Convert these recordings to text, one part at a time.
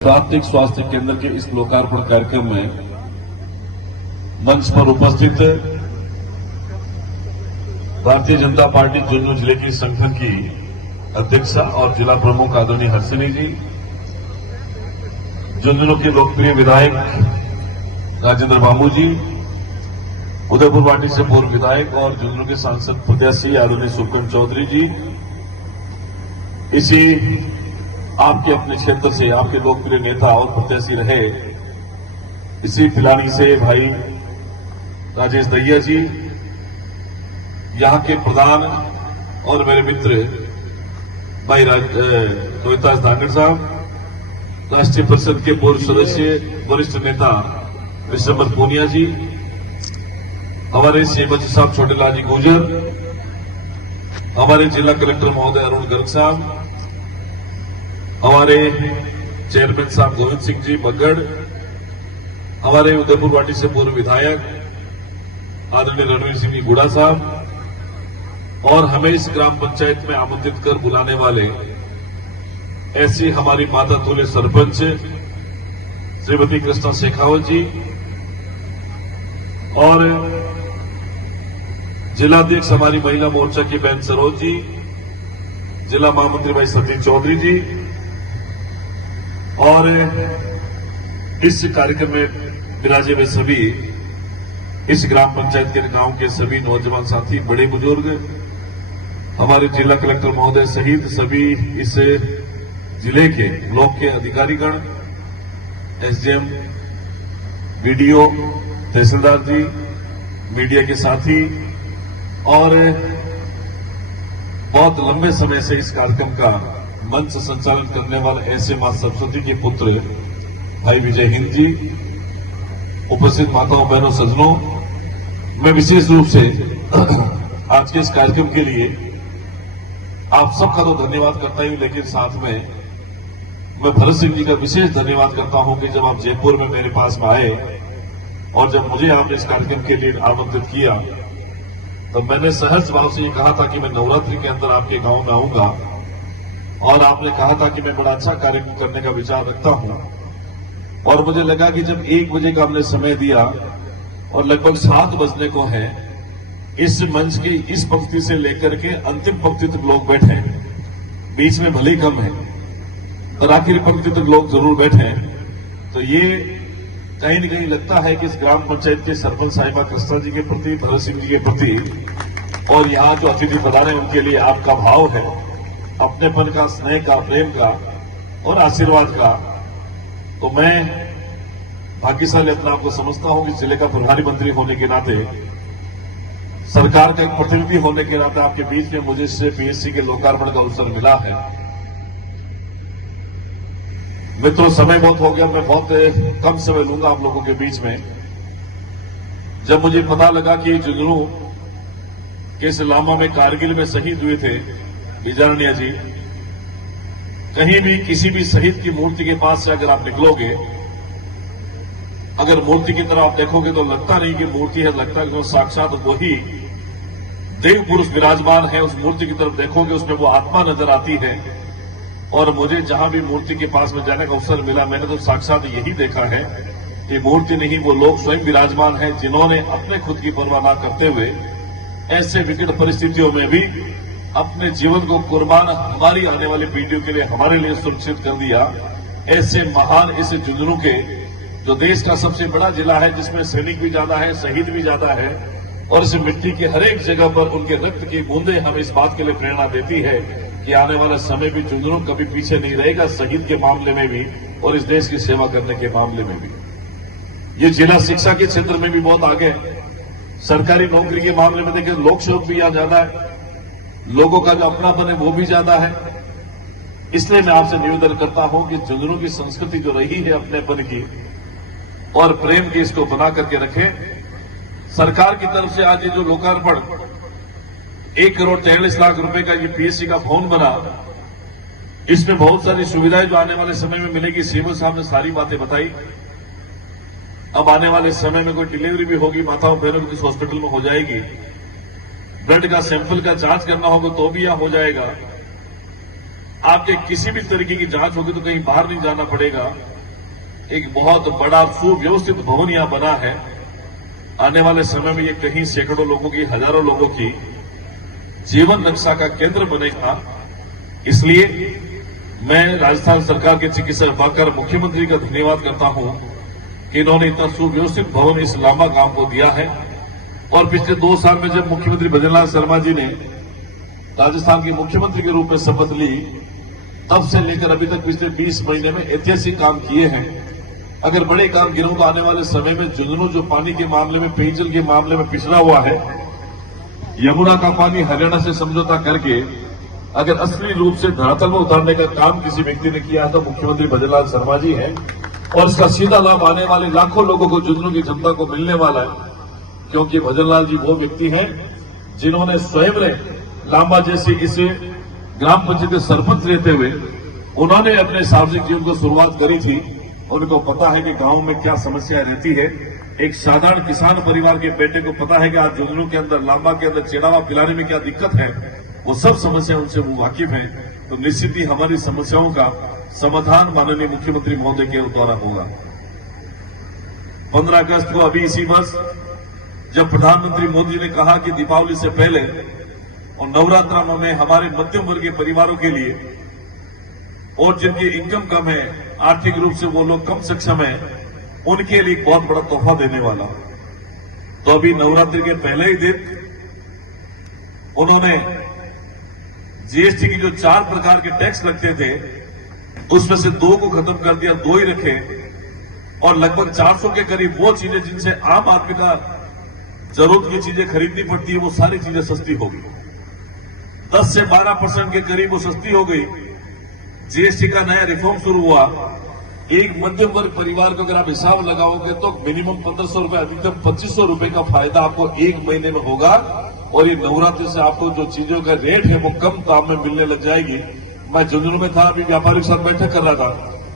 प्राथमिक स्वास्थ्य केंद्र के इस लोकार्पण कार्यक्रम में मंच पर उपस्थित भारतीय जनता पार्टी झुंझुनू जिले की संगठन की अध्यक्षा और जिला प्रमुख आदरणीय हर्षिनी जी, झुंझुनू के लोकप्रिय विधायक राजेंद्र बाबू जी, उदयपुर पार्टी से पूर्व विधायक और झुंझुनू के सांसद प्रत्याशी आदरणीय सुखकंठ चौधरी जी, इसी आपके अपने क्षेत्र से आपके लोकप्रिय नेता और प्रत्याशी रहे इसी पिलानी से भाई राजेश दहिया जी, यहां के प्रधान और मेरे मित्र भाई रोहितास धांगड़ साहब, राष्ट्रीय परिषद के पूर्व सदस्य वरिष्ठ नेता विश्वंभर पूनिया जी, हमारे सीएमएच साहब छोटेलाल जी गुजर, हमारे जिला कलेक्टर महोदय अरुण गर्ग साहब, हमारे चेयरमैन साहब गोविंद सिंह जी बगड़, हमारे उदयपुर पार्टी से पूर्व विधायक आदरणीय रणवीर सिंह जी गुड़ा साहब, और हमें इस ग्राम पंचायत में आमंत्रित कर बुलाने वाले ऐसी हमारी माता तुल्य सरपंच श्रीमती कृष्णा शेखावत जी, और जिलाध्यक्ष हमारी महिला मोर्चा की बहन सरोज जी, जिला महामंत्री भाई सतीश चौधरी जी, और इस कार्यक्रम में विराजे हुए सभी इस ग्राम पंचायत के गांव के सभी नौजवान साथी, बड़े बुजुर्ग, हमारे जिला कलेक्टर महोदय सहित सभी इस जिले के ब्लॉक के अधिकारीगण, एसडीएम, बीडीओ, तहसीलदार जी, मीडिया के साथी, और बहुत लंबे समय से इस कार्यक्रम का मंच संचालन करने वाले ऐसे मां सरस्वती के पुत्र भाई विजय हिंद जी, उपस्थित माताओं बहनों सज्जनों, मैं विशेष रूप से आज के इस कार्यक्रम के लिए आप सबका तो धन्यवाद करता ही, लेकिन साथ में मैं भरत सिंह जी का विशेष धन्यवाद करता हूं कि जब आप जयपुर में मेरे पास में आए और जब मुझे आपने इस कार्यक्रम के लिए आमंत्रित किया तो मैंने सहज भाव से ये कहा था कि मैं नवरात्रि के अंदर आपके गांव में आऊंगा, और आपने कहा था कि मैं बड़ा अच्छा कार्यक्रम करने का विचार रखता हूं, और मुझे लगा कि जब 1 बजे का हमने समय दिया और लगभग 7 बजने को है, इस मंच की इस पंक्ति से लेकर के अंतिम पंक्ति तक लोग बैठे हैं, बीच में भले ही कम है और आखिरी पंक्ति तक लोग जरूर बैठे हैं, तो ये कहीं न कहीं लगता है कि इस ग्राम पंचायत के सरपंच साहिबा कृष्णा जी के प्रति, भरत सिंह जी के प्रति, और यहाँ जो अतिथि पधारे उनके लिए आपका भाव है, अपनेपन का, स्नेह का, प्रेम का और आशीर्वाद का, तो मैं भाग्यशाली अपने आप को समझता हूं कि जिले का प्रभारी मंत्री होने के नाते, सरकार का एक प्रतिनिधि होने के नाते आपके बीच में मुझे इससे पीएससी के लोकार्पण का अवसर मिला है। मित्रों, समय बहुत हो गया, मैं बहुत कम समय लूंगा आप लोगों के बीच में। जब मुझे पता लगा कि झुंझुनू के इस लामा में कारगिल में शहीद हुए थे विजयरण्य जी, कहीं भी किसी भी शहीद की मूर्ति के पास से अगर आप निकलोगे, अगर मूर्ति की तरफ आप देखोगे तो लगता नहीं कि मूर्ति है, लगता है कि वो साक्षात वही देव पुरुष विराजमान है। उस मूर्ति की तरफ देखोगे, उसमें वो आत्मा नजर आती है, और मुझे जहां भी मूर्ति के पास में जाने का अवसर मिला, मैंने तो साक्षात यही देखा है कि मूर्ति नहीं, वो लोग स्वयं विराजमान है, जिन्होंने अपने खुद की परवाह न करते हुए ऐसे विकट परिस्थितियों में भी अपने जीवन को कुर्बान हमारी आने वाली पीढ़ियों के लिए, हमारे लिए सुरक्षित कर दिया। ऐसे महान इस झुंझुनू के, जो देश का सबसे बड़ा जिला है, जिसमें सैनिक भी ज्यादा है, शहीद भी ज्यादा है, और इस मिट्टी के हर एक जगह पर उनके रक्त की बूंदें हमें इस बात के लिए प्रेरणा देती है कि आने वाला समय भी झुंझुनू कभी पीछे नहीं रहेगा, शहीद के मामले में भी और इस देश की सेवा करने के मामले में भी। ये जिला शिक्षा के क्षेत्र में भी बहुत आगे है, सरकारी नौकरी के मामले में देखिए लोक सेवक भी यहां ज्यादा है, लोगों का जो अपनापन है वो भी ज्यादा है। इसलिए मैं आपसे निवेदन करता हूं कि झुंझुनू की संस्कृति जो रही है अपनेपन की और प्रेम की, इसको बना करके रखें। सरकार की तरफ से आज ये जो लोकार्पण 1,43,00,000 रुपए का ये पीएससी का भवन बना, इसमें बहुत सारी सुविधाएं जो आने वाले समय में मिलेगी। सीएमओ साहब ने सारी बातें बताई। अब आने वाले समय में कोई डिलीवरी भी होगी माताओं बहनों की, इस हॉस्पिटल में हो जाएगी। ब्लड का सैंपल का जांच करना होगा तो भी यहां हो जाएगा। आपके किसी भी तरीके की जांच होगी तो कहीं बाहर नहीं जाना पड़ेगा। एक बहुत बड़ा सुव्यवस्थित भवन यहां बना है। आने वाले समय में ये कहीं सैकड़ों लोगों की, हजारों लोगों की जीवन रक्षा का केंद्र बनेगा। इसलिए मैं राजस्थान सरकार के चिकित्सा विभाग का मुख्यमंत्री का धन्यवाद करता हूं कि इन्होंने इतना सुव्यवस्थित भवन इस लांबा गांव को दिया है। और पिछले 2 साल में जब मुख्यमंत्री भजनलाल शर्मा जी ने राजस्थान के मुख्यमंत्री के रूप में शपथ ली, तब से लेकर अभी तक पिछले 20 महीने में ऐतिहासिक काम किए हैं। अगर बड़े काम गिनूं तो आने वाले समय में झुंझुनू जो पानी के मामले में, पेयजल के मामले में पिछड़ा हुआ है, यमुना का पानी हरियाणा से समझौता करके अगर असली रूप से धरातल में उतारने का काम किसी व्यक्ति ने किया है तो मुख्यमंत्री भजनलाल शर्मा जी हैं। और इसका सीधा लाभ आने वाले लाखों लोगों को, झुंझुनू की जनता को मिलने वाला है। क्योंकि भजनलाल जी वो व्यक्ति हैं जिन्होंने स्वयं ने लांबा जैसी इस ग्राम पंचायत के सरपंच रहते हुए उन्होंने अपने सार्वजनिक जीवन को शुरुआत करी थी। उनको पता है कि गांव में क्या समस्या रहती है। एक साधारण किसान परिवार के बेटे को पता है कि आज झुंझुनू के अंदर, लांबा के अंदर चिड़ावा पिलाने में क्या दिक्कत है। वो सब समस्या उनसे वो वाकिफ हैं। तो निश्चित ही हमारी समस्याओं का समाधान माननीय मुख्यमंत्री महोदय के द्वारा होगा। 15 अगस्त को अभी इसी वर्ष जब प्रधानमंत्री मोदी जी ने कहा कि दीपावली से पहले और नवरात्रा में हमारे मध्यम वर्गीय परिवारों के लिए और जिनकी इनकम कम है, आर्थिक रूप से वो लोग कम सक्षम है, उनके लिए एक बहुत बड़ा तोहफा देने वाला। तो अभी नवरात्रि के पहले ही दिन उन्होंने जीएसटी की जो 4 प्रकार के टैक्स लगते थे उसमें से 2 को खत्म कर दिया, 2 ही रखे। और लगभग 400 के करीब वो चीजें जिनसे आम आदमी का जरूरत की चीजें खरीदनी पड़ती है, वो सारी चीजें सस्ती हो गई। 10 से 12% के करीब वो सस्ती हो गई। जीएसटी का नया रिफॉर्म शुरू हुआ। एक मध्यम वर्ग परिवार को अगर आप हिसाब लगाओगे तो मिनिमम 1500 रुपए, अधिकतम 2500 रुपए का फायदा आपको 1 महीने में होगा। और ये नवरात्रि से आपको जो चीजों का रेट है वो कम दाम में मिलने लग जाएगी। मैं झुंझुनू में था, अभी व्यापारी के साथ बैठक कर रहा था।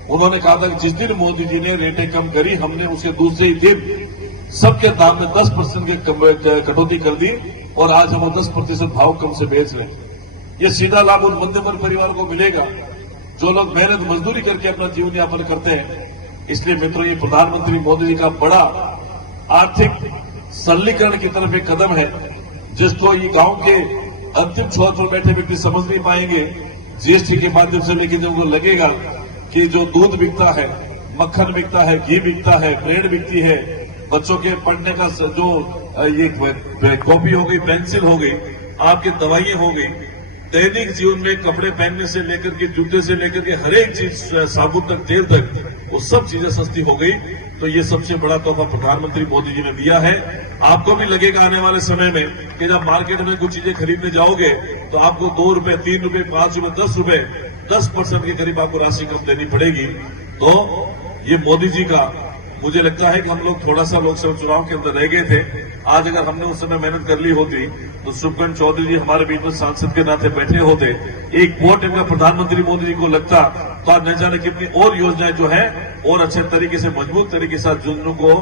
उन्होंने कहा था कि जिस दिन मोदी जी ने रेटें कम करी, हमने उसके दूसरे ही दिन सबके दाम में 10% की कटौती कर दी और आज हम 10% भाव कम से बेच रहे हैं। ये सीधा लाभ उन मध्यम वर्ग परिवार को मिलेगा जो लोग मेहनत मजदूरी करके अपना जीवन यापन करते हैं। इसलिए मित्रों, ये प्रधानमंत्री मोदी जी का बड़ा आर्थिक सरलीकरण की तरफ एक कदम है जिसको ये गांव के अंतिम छोर पर बैठे व्यक्ति समझ नहीं पाएंगे। जीएसटी के माध्यम से लेकिन उनको लगेगा कि जो दूध बिकता है, मक्खन बिकता है, घी बिकता है, ब्रेड बिकती है, बच्चों के पढ़ने का जो ये कॉपी हो गई, पेंसिल हो गई, आपकी दवाइयां हो गई, दैनिक जीवन में कपड़े पहनने से लेकर के, जूते से लेकर के हर एक चीज, साबुन तक, तेल तक, वो सब चीजें सस्ती हो गई। तो ये सबसे बड़ा तोहफा प्रधानमंत्री मोदी जी ने दिया है। आपको भी लगेगा आने वाले समय में कि जब मार्केट में कुछ चीजें खरीदने जाओगे तो आपको 2 रुपए, 3 रुपए, 5 रुपए, 10 रुपए, 10% के करीब आपको राशि कम देनी पड़ेगी। तो ये मोदी जी का, मुझे लगता है कि हम लोग थोड़ा सा लोकसभा चुनाव के अंदर रह गए थे। आज अगर हमने उस समय मेहनत कर ली होती तो शुभकरण चौधरी जी हमारे बीच में सांसद के नाते बैठे होते, एक वोट इनका प्रधानमंत्री मोदी जी को लगता तो आज न जाने कितनी और योजनाएं जो है और अच्छे तरीके से, मजबूत तरीके से झुंझुनू को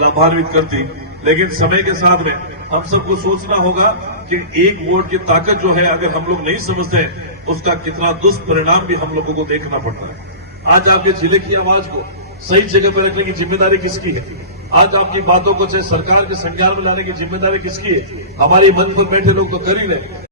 लाभान्वित करती। लेकिन समय के साथ में हम सबको सोचना होगा कि एक वोट की ताकत जो है अगर हम लोग नहीं समझते उसका कितना दुष्परिणाम भी हम लोगों को देखना पड़ता है। आज आपके जिले की आवाज को सही जगह पर रखने की जिम्मेदारी किसकी है? आज आपकी बातों को चाहे सरकार के संज्ञान में लाने की जिम्मेदारी किसकी है? हमारी मंच पर बैठे लोग तो कर ही रहे।